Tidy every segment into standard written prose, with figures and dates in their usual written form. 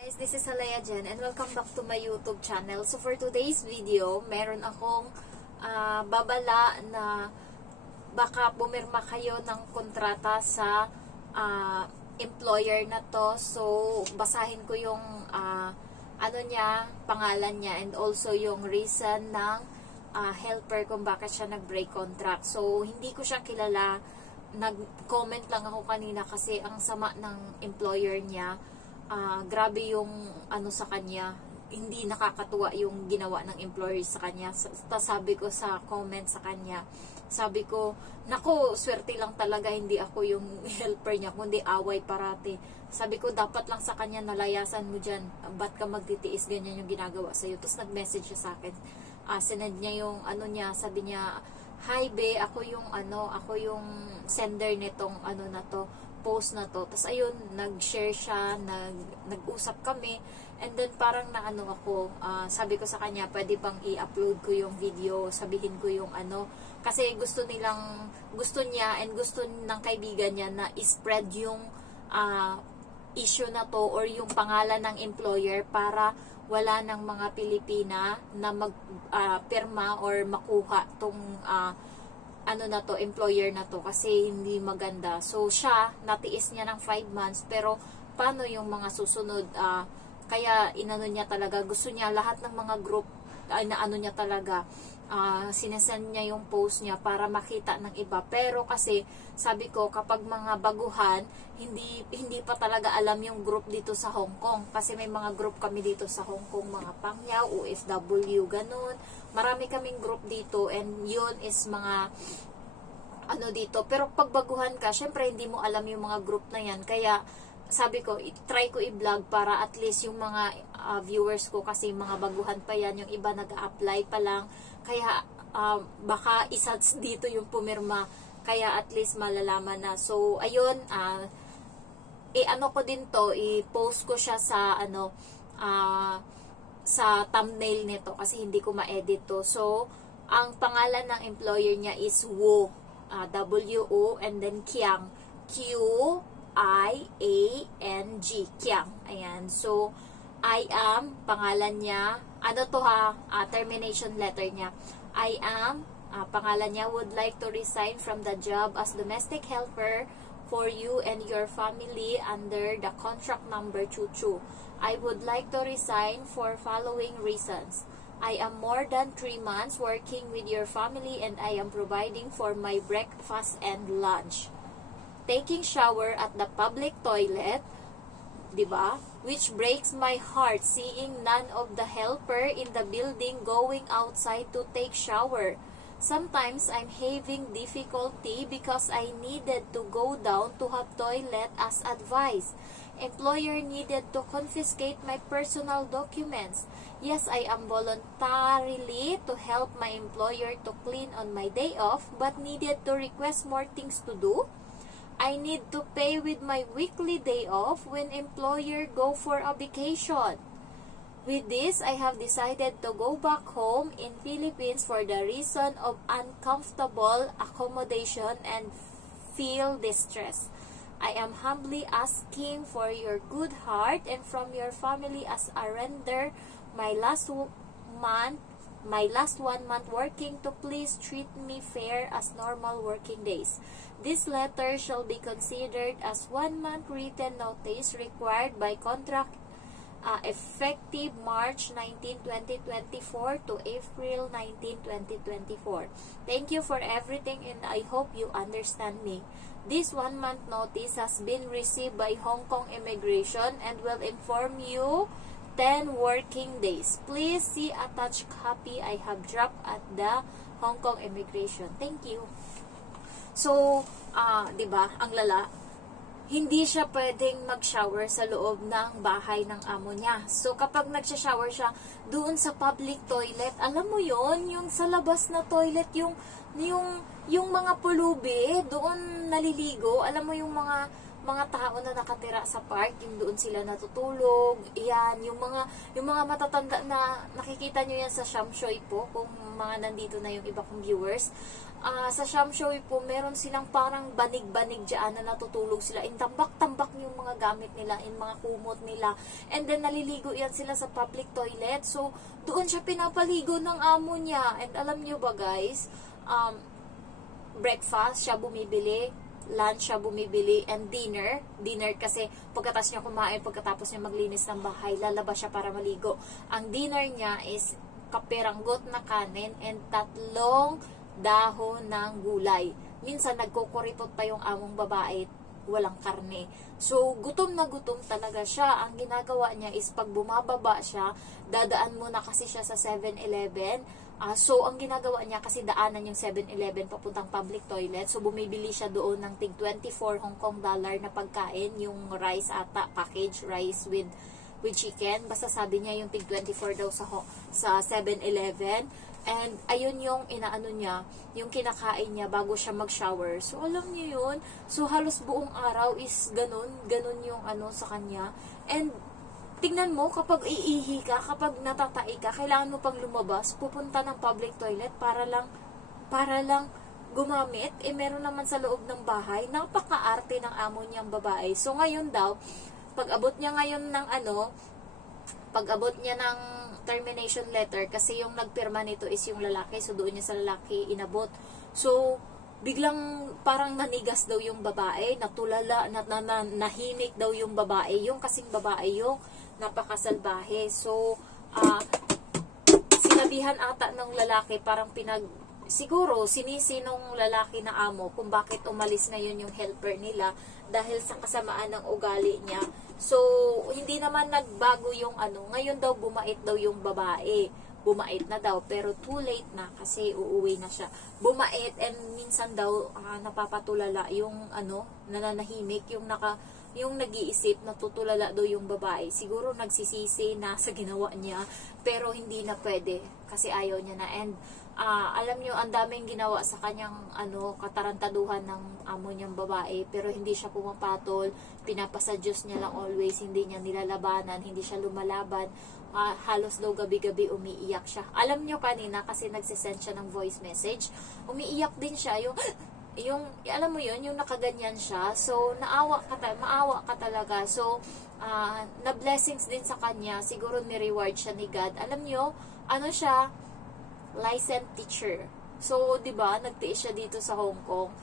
Guys, this is Halaya Jen and welcome back to my YouTube channel. So for today's video, meron akong babala na baka pumirma kayo ng kontrata sa employer na to. So basahin ko yung pangalan niya and also yung reason ng helper kung bakit siya nag-break contract. So hindi ko siya kilala. Nag-comment lang ako kanina kasi ang sama ng employer niya. Grabe yung sa kanya, hindi nakakatuwa yung ginawa ng employer sa kanya. Sabi ko sa comment sa kanya, sabi ko, naku, swerte lang talaga, hindi ako yung helper niya, kundi away parati. Sabi ko, dapat lang sa kanya nalayasan mo dyan, ba't ka magtitiis, ganyan yung ginagawa sa'yo. Tapos nag-message siya sa akin, sinend niya yung sabi niya, hi be, ako yung sender nitong na to, post na to. Tapos ayun, nag-share siya, nag-usap kami, and then parang ako, sabi ko sa kanya, pwede bang i-upload ko yung video, sabihin ko yung kasi gusto niya and gusto ng kaibigan niya na i-spread yung issue na to or yung pangalan ng employer para wala ng mga Pilipina na magpirma or makuha tong employer na to kasi hindi maganda. So siya, natiis niya ng 5 months, pero paano yung mga susunod? Kaya niya talaga, gusto niya lahat ng mga group niya talaga, sinesend niya yung post niya para makita ng iba. Pero kasi sabi ko, kapag mga baguhan, hindi pa talaga alam yung group dito sa Hong Kong, kasi may mga group kami dito sa Hong Kong, mga Pangyaw, OFW, ganun. Marami kaming group dito, and yun is mga dito. Pero pag baguhan ka, syempre hindi mo alam yung mga group na yan. Kaya sabi ko, try ko i-vlog para at least yung mga viewers ko, kasi mga baguhan pa yan, yung iba nag-a-apply pa lang. Kaya baka isa dito yung pumirma, kaya at least malalaman na. So ayun, ko din to, i-post ko siya sa sa thumbnail nito kasi hindi ko ma-edit to. So ang pangalan ng employer niya is Wo, W-O, and then Kiang, Q-I-A-N-G, Kiang. Ayan. So I am, pangalan niya, termination letter niya. I am, pangalan niya, would like to resign from the job as domestic helper for you and your family under the contract number 22. I would like to resign for following reasons. I am more than 3 months working with your family and I am providing for my breakfast and lunch. Taking shower at the public toilet, diba? Which breaks my heart seeing none of the helper in the building going outside to take shower. Sometimes I'm having difficulty because I needed to go down to have toilet as advised. Employer needed to confiscate my personal documents. Yes, I am voluntarily to help my employer to clean on my day off, but needed to request more things to do. I need to pay with my weekly day off when employer go for a vacation. With this, I have decided to go back home in Philippines for the reason of uncomfortable accommodation and feel distress. I am humbly asking for your good heart and from your family as I render my last 1 month working to please treat me fair as normal working days. This letter shall be considered as 1 month written notice required by contract effective March 19, 2024 to April 19, 2024. Thank you for everything and I hope you understand me. This 1 month notice has been received by Hong Kong Immigration and will inform you 10 working days. Please see attached copy I have dropped at the Hong Kong Immigration. Thank you. So, diba, ang lala, hindi siya pwedeng mag-shower sa loob ng bahay ng amo niya. So, kapag nagsha-shower siya doon sa public toilet, alam mo yon, yung sa labas na toilet, yung mga pulubi, doon naliligo, alam mo yung mga mga tao na nakatira sa park, yung doon sila natutulog, yan, yung mga matatanda na nakikita nyo yan sa Shamshoy po, kung mga nandito na yung iba kong viewers. Sa Shamshoy po, meron silang parang banig-banig dyan na natutulog sila. Tambak-tambak yung mga gamit nila, in mga kumot nila. And then, naliligo yan sila sa public toilet. So, doon siya pinapaligo ng amo niya. And alam nyo ba guys, breakfast siya bumibili, lunch siya bumibili, and dinner kasi pagkatapos niya kumain, pagkatapos niya maglinis ng bahay, lalabas siya para maligo. Ang dinner niya is kaperanggot na kanin and 3 dahon ng gulay. Minsan nagkukuritot pa yung among babae, walang karne. So, gutom na gutom talaga siya. Ang ginagawa niya is pag bumababa siya, dadaan muna kasi siya sa 7-Eleven. So, ang ginagawa niya kasi daanan yung 7-Eleven papuntang public toilet. So, bumibili siya doon ng tig 24 Hong Kong dollar na pagkain, yung rice ata, package rice with chicken. Basta sabi niya yung tig 24 daw sa 7-Eleven. And ayun yung inaano niya, yung kinakain niya bago siya mag-shower. So alam niyo yun. So halos buong araw is ganun yung ano sa kanya. And tingnan mo, kapag iihi ka, kapag natatai ka, kailangan mo pang lumabas, pupunta ng public toilet para lang gumamit. Meron naman sa loob ng bahay. Napaka-arte ng amo niyang babae. So ngayon daw, pag-abot niya ng termination letter, kasi yung nagpirma nito is yung lalaki, so doon niya sa lalaki inabot. So, biglang parang nanigas daw yung babae, natulala, nahimik daw yung babae, yung kasing babae yung napakasalbahe. So, sinabihan ata ng lalaki, parang siguro sinisi nung lalaki na amo kung bakit umalis ngayon yung helper nila dahil sa kasamaan ng ugali niya. So, hindi naman nagbago yung ngayon daw bumait daw yung babae. Bumait na daw, pero too late na kasi uuwi na siya. Bumait, and minsan daw napapatulala yung nananahimik, yung nag-iisip, natutulala daw yung babae. Siguro nagsisisi na sa ginawa niya, pero hindi na pwede kasi ayaw niya na. And alam nyo, ang daming ginawa sa kanyang katarantaduhan ng amo niyang babae, pero hindi siya pumapatol, pinapasa Diyos niya lang always, hindi niya nilalabanan, hindi siya lumalaban. Halos daw gabi-gabi umiiyak siya. Alam nyo kanina, kasi nagsisend siya ng voice message, umiiyak din siya, yung alam mo yun, yung nakaganyan siya. So, maawa ka talaga. So, na blessings din sa kanya, siguro ni-reward siya ni God. Alam nyo, siya, licensed teacher. So, 'di ba, nagtiis siya dito sa Hong Kong.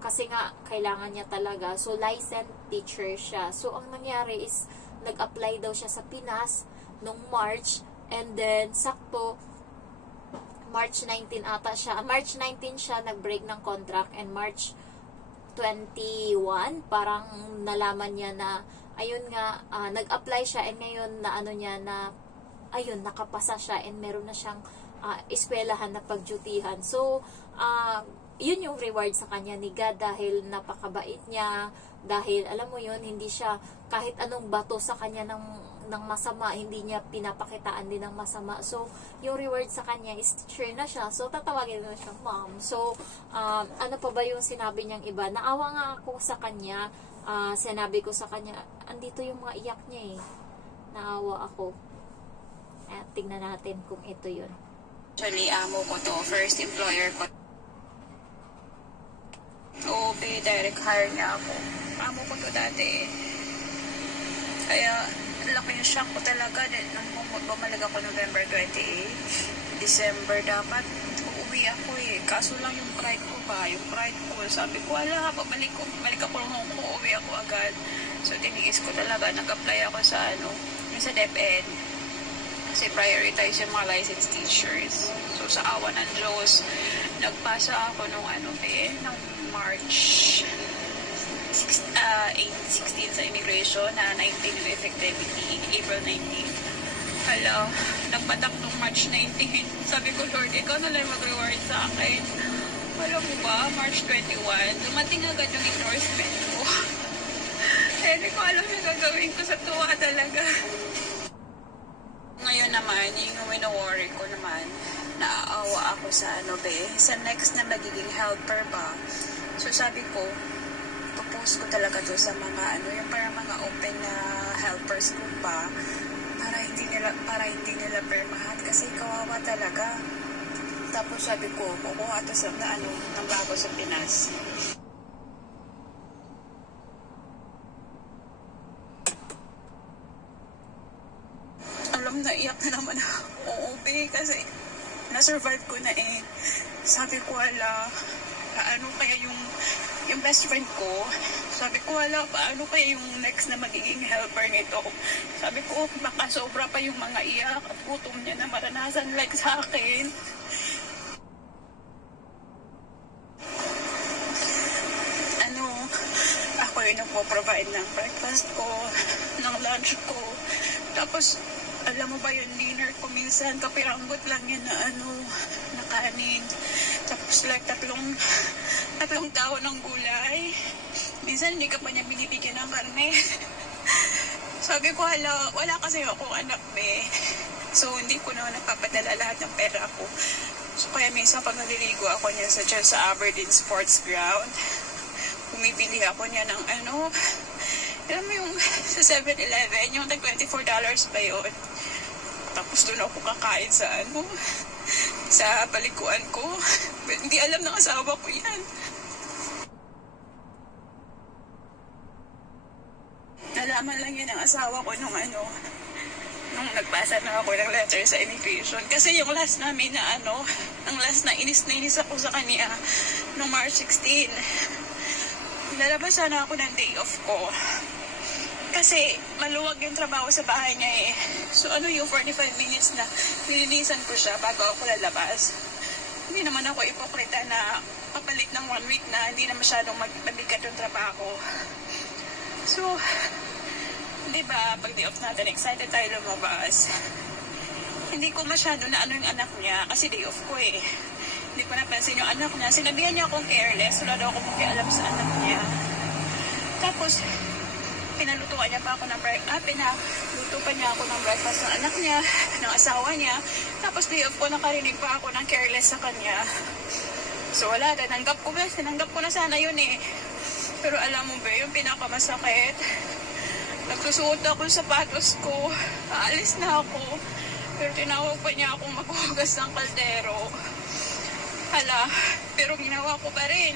Kasi nga kailangan niya talaga. So, licensed teacher siya. So, ang nangyari is nag-apply daw siya sa Pinas nung March, and then sakto March 19 ata siya. March 19 siya nag-break ng contract, and March 21 parang nalaman niya na ayun nga, nag-apply siya, and ngayon nakapasa siya, and meron na siyang eskwelahan na pagdutihan. So, yun yung reward sa kanya ni God, dahil napakabait niya, dahil alam mo yun, hindi siya kahit anong bato sa kanya ng masama, hindi niya pinapakitaan din ng masama. So, yung reward sa kanya is teacher na siya. So, tatawagin na siya mom. So, ano pa ba yung sinabi niyang iba? Naawa nga ako sa kanya. Sinabi ko sa kanya, andito yung mga iyak niya eh. Naawa ako. Tingnan natin kung ito yun. Actually, amo ko to. First employer ko. OP, direct hire niya ako. Amo ko to dati. Kaya, laki yung shock ko talaga. Nung bumalik ako November 28, December dapat, uuwi ako eh. Kaso lang yung pride ko ba? Yung pride ko, sabi ko, wala, balik ako ng Hong Kong, uuwi ako agad. So, tiniis ko talaga. Nag-apply ako sa yung sa DepEd. Kasi prioritize yung mga licensed teachers. So, sa awa ng Diyos, nagpasa ako nung March 16 sa immigration, na 19 yung effectivity, April 19. Hala, nagpatak nung March 19. Sabi ko, Lord, ikaw na lang mag-reward sa akin. Alam mo ba, March 21, dumating agad yung endorsement ko. Kaya hindi ko alam yung gagawin ko, sa tuwa talaga. Ngayon naman, yung wino-worry ko naman, naaawa ako sa sa next na magiging helper ba. So sabi ko, focus ko talaga to sa mga ano, yung parang mga open na helpers ko pa para hindi nila permahan kasi kawawa talaga. Tapos sabi ko, kukuha to sa na ano, ng bago sa Pinas. Alam na, iyak na naman ako. Oo, kasi na-survive ko na eh. Sabi ko, wala, paano kaya yung best friend ko, sabi ko, wala, paano kaya yung next na magiging helper nito? Sabi ko, baka sobra pa yung mga iyak at gutom niya na maranasan like sa akin. Ako yung nagpo-provide ng breakfast ko, ng lunch ko. Tapos, alam mo ba yung dinner ko minsan, kapiranggot lang yan na na kanin. Tapos like tatlong tao ng gulay. Minsan hindi ka pa niya binibigyan ng karne. Sabi ko, wala kasi akong anak So, hindi ko na napapadala lahat ng pera ko. So, kaya minsan pag naliligo ako niya sa Aberdeen Sports Ground, bumibili ako niya ng alam mo yung sa 7-Eleven, yung $24 pa yun. Tapos doon ako kakain sa paliguan ko. Hindi alam ng asawa ko yan. Nalaman lang yan ng asawa ko nung nagbasa na ako ng letter sa immigration. Kasi yung last namin na ang last na inis ako sa kanya nung March 16. Lalabas sana ako ng day off ko. Kasi maluwag yung trabaho sa bahay niya eh. So yung 45 minutes na nilinisan ko siya bago ako lalabas. Hindi naman ako ipokrita na papalit ng 1 week na hindi na masyadong mabigat yung trabaho. So, di ba, pag day off natin, excited tayo lumabas. Hindi ko masyado na yung anak niya kasi day off ko eh. Hindi ko napansin yung anak niya. Sinabihan niya akong careless. Wala daw akong makialam sa anak niya. Tapos, pinalutuan niya pa ako pinaluto pa niya ako ng breakfast ng anak niya, ng asawa niya. Tapos, day off ko, nakarinig pa ako ng careless sa kanya. So, wala. Tinanggap ko na sana yun eh. Pero alam mo ba, yung pinakamasakit, nagsusuot ako ng sapatos ko. Aalis na ako. Pero tinawag pa niya akong maghugas ng kaldero. Pero ginawa ko pa rin.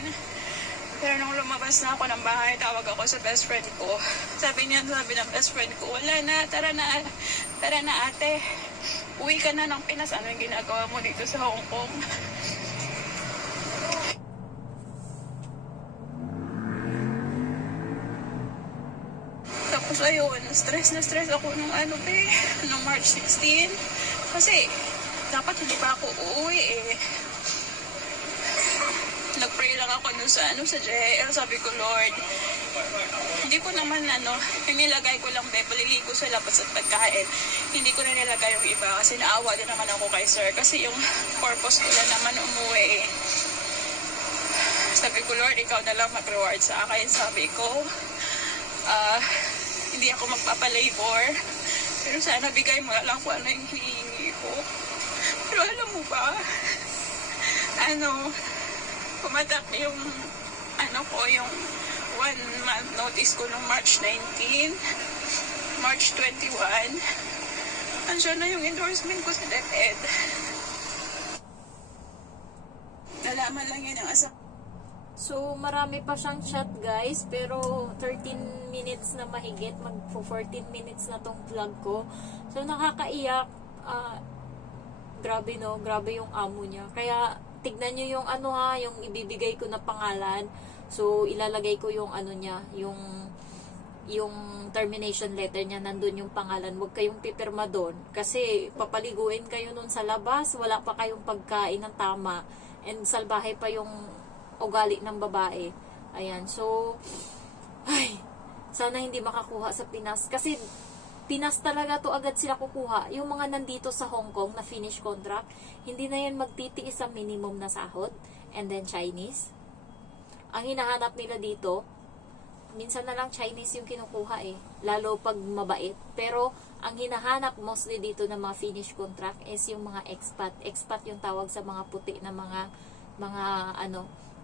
Pero nung lumabas na ako ng bahay, tawag ako sa best friend ko. Sabi ng best friend ko, wala na, tara na ate. Uwi ka na ng Pinas. Ano yung ginagawa mo dito sa Hong Kong? Tapos ayun, stress ako nung nung March 16. Kasi, dapat hindi pa ako uuwi eh. Nag-pray lang ako sa JL. Sabi ko, Lord, hindi ko naman nilagay ko lang paliligo sa labas at pagkain. Hindi ko na nilagay yung iba kasi naawa din naman ako kay sir. Kasi yung purpose ko lang naman umuwi eh. Sabi ko, Lord, ikaw na lang mag-reward sa akin. Sabi ko, hindi ako magpapalabor. Pero sana bigay mo lang kung ano yung hinihingi ko. Pero alam mo ba, pumatak yung yung 1 month notice ko noong March 19, March 21, andyan na yung endorsement ko sa DepEd. Nalaman lang yun ang So, marami pa siyang chat guys, pero 13 minutes na mahigit, mag-14 minutes na tong vlog ko. So, nakakaiyak. Grabe no, grabe yung amo niya. Kaya, tignan nyo yung yung ibibigay ko na pangalan. So, ilalagay ko yung niya, yung termination letter niya, nandun yung pangalan. Huwag kayong pipirma doon. Kasi, papaliguin kayo nun sa labas, wala pa kayong pagkain ng tama. And, salbahe pa yung ugali ng babae. Ayan. So, sana hindi makakuha sa Pinas. Kasi, Pinas talaga to agad sila kukuha. Yung mga nandito sa Hong Kong na finish contract, hindi na yan magtitiis sa minimum na sahod. And then Chinese. Ang hinahanap nila dito, minsan na lang Chinese yung kinukuha eh. Lalo pag mabait. Pero, ang hinahanap mostly dito na mga finish contract is yung mga expat. Expat yung tawag sa mga puti na mga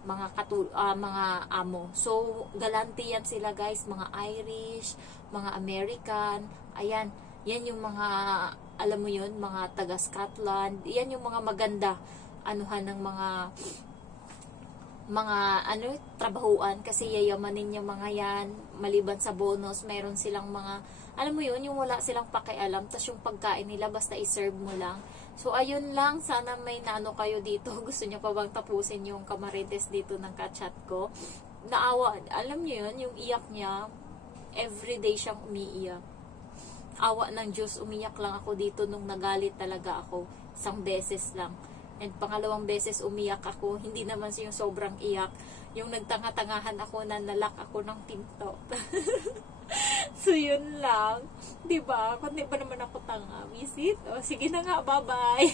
mga amo. So, galante yan sila guys, mga Irish, mga American, ayan, yan yung mga, alam mo yun, mga taga Scotland, yan yung mga maganda, anuhan ng mga trabahuan, kasi yayamanin yung mga yan, maliban sa bonus, meron silang mga, alam mo yun, yung wala silang pakialam, tas yung pagkain nila, basta iserve mo lang. So, ayun lang, sana may naano kayo dito, gusto nyo pa bang tapusin yung kamarites dito ng kachat ko, naawa, alam nyo yun, yung iyak niya, everyday siyang umiiyak, awa ng Diyos, umiyak lang ako dito nung nagalit talaga ako, isang beses lang. And pangalawang beses umiyak ako, hindi naman yung sobrang iyak, yung nagtanga-tangahan ako na nalak ako ng pinto. So, yun lang. Diba? Kundi ba naman ako tanga? Visit? O, sige na nga, bye-bye.